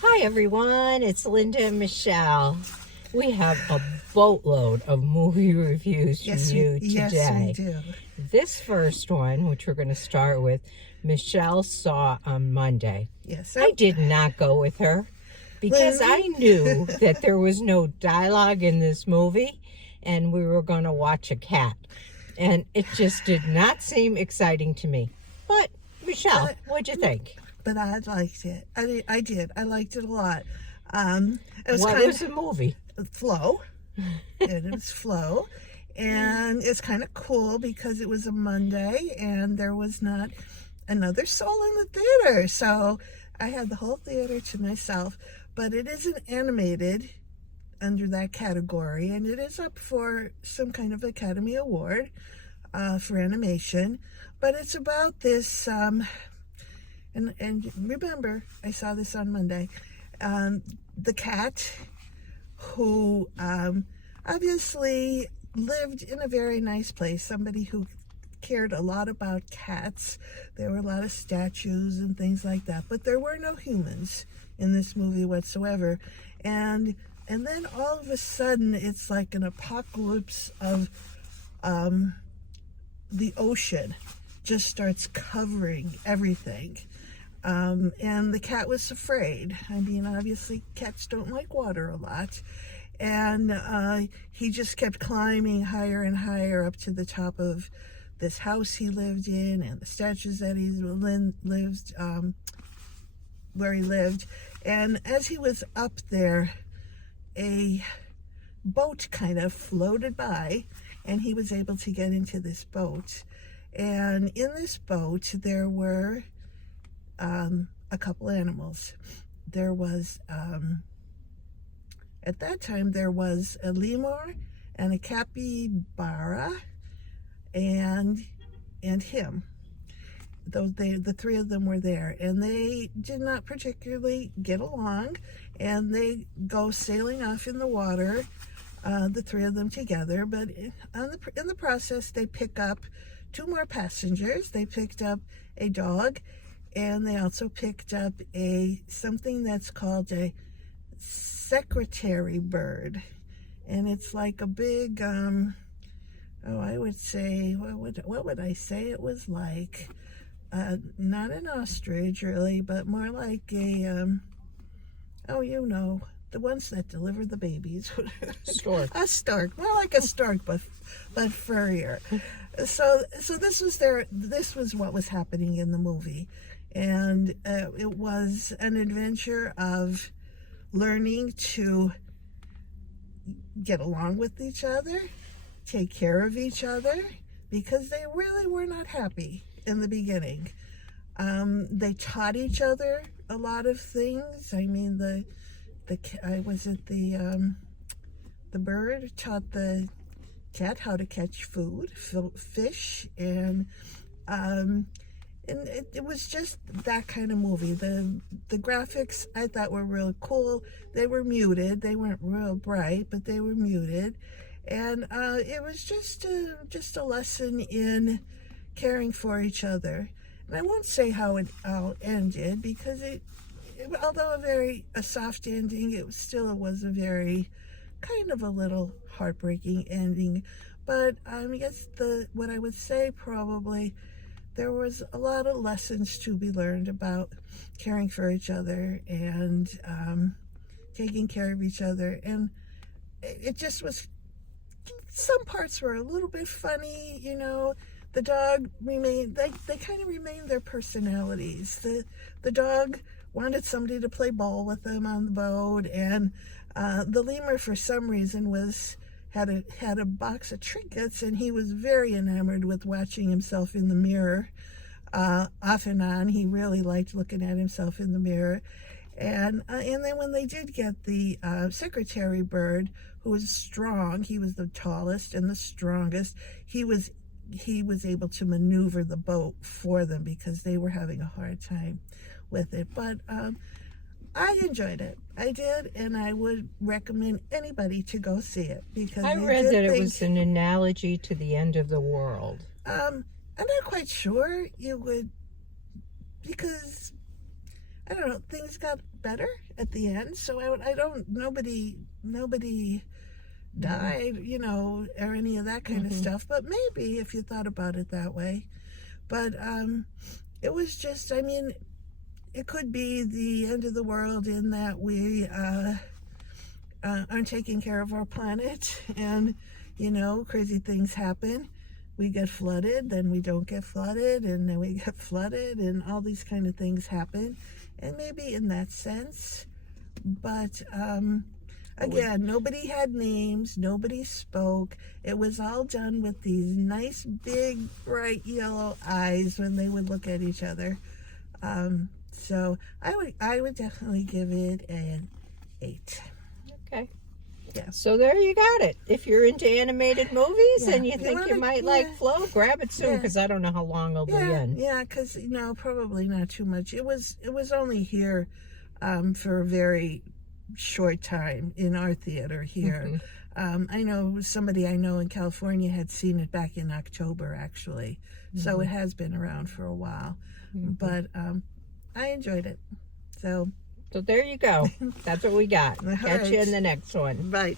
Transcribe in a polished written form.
Hi everyone, it's Linda and Michelle. We have a boatload of movie reviews from you Yes, we today. do. This first one, which we're going to start with, Michelle saw on Monday. Yes, I did not go with her because I Really? knew that there was no dialogue in this movie and we were going to watch a cat. And it just did not seem exciting to me. But Michelle, but what'd you think? but I liked it. I did. I liked it a lot. It was What kind was the movie? of flow. It was flow, and it's kind of cool because it was a Monday and there was not another soul in the theater, so I had the whole theater to myself. But it isn't animated under that category, and it is up for some kind of Academy Award for animation. But it's about this, and remember, I saw this on Monday. The cat who obviously lived in a very nice place, somebody who cared a lot about cats. There were a lot of statues and things like that, but there were no humans in this movie whatsoever. And then all of a sudden, it's like an apocalypse of the ocean just starts covering everything. And the cat was afraid. I mean, obviously, cats don't like water a lot. And he just kept climbing higher and higher up to the top of this house he lived in and the statues that where he lived. And as he was up there, a boat kind of floated by, and he was able to get into this boat. And in this boat, there were a couple animals. There was, at that time, there was a lemur and a capybara and him. The three of them were there, and they did not particularly get along, and they go sailing off in the water, the three of them together. But in the process, they pick up two more passengers. They picked up a dog, and they also picked up something that's called a secretary bird, and it's like a big I would say, what would I say it was like? Not an ostrich really, but more like a the ones that deliver the babies. Stork. A stork, more like a stork, but furrier. So this was what was happening in the movie, and it was an adventure of learning to get along with each other, take care of each other, because they really were not happy in the beginning. They taught each other a lot of things. I mean, the bird taught the cat how to catch food, fish, and it was just that kind of movie. The graphics I thought were real cool. They were muted. They weren't real bright, but they were muted. And it was just a lesson in caring for each other. And I won't say how it all ended, because although a soft ending, it was a very kind of a little heartbreaking ending. But I guess what I would say, probably there was a lot of lessons to be learned about caring for each other and taking care of each other. And it just was, some parts were a little bit funny, The dog they kind of remained their personalities. The dog wanted somebody to play ball with them on the boat, and the lemur, for some reason, had a box of trinkets, and he was very enamored with watching himself in the mirror. Off and on, he really liked looking at himself in the mirror. And then when they did get the secretary bird, who was strong, he was the tallest and the strongest. He was able to maneuver the boat for them because they were having a hard time with it. But I enjoyed it. I did, and I would recommend anybody to go see it, because I read that it was an analogy to the end of the world. I'm not quite sure you would, because I don't know, things got better at the end. So I don't, nobody died, you know, or any of that kind of stuff. But maybe if you thought about it that way. But it was just, I mean, it could be the end of the world in that we aren't taking care of our planet, and, you know, crazy things happen. We get flooded, then we don't get flooded, and then we get flooded, and all these kind of things happen. And maybe in that sense. But again, nobody had names, nobody spoke. It was all done with these nice, big, bright yellow eyes when they would look at each other. So I would definitely give it an 8. Okay. Yeah. So there you got it. If you're into animated movies Yeah. and you You think you wanna- might yeah. like Flow, grab it soon Yeah. because I don't know how long it'll be in. Yeah, because, you know, probably not too much. It was only here for a very short time in our theater here. I know somebody I know in California had seen it back in October, actually. So it has been around for a while. But I enjoyed it. So So there you go. That's what we got. All Catch you right. in the next one. Right.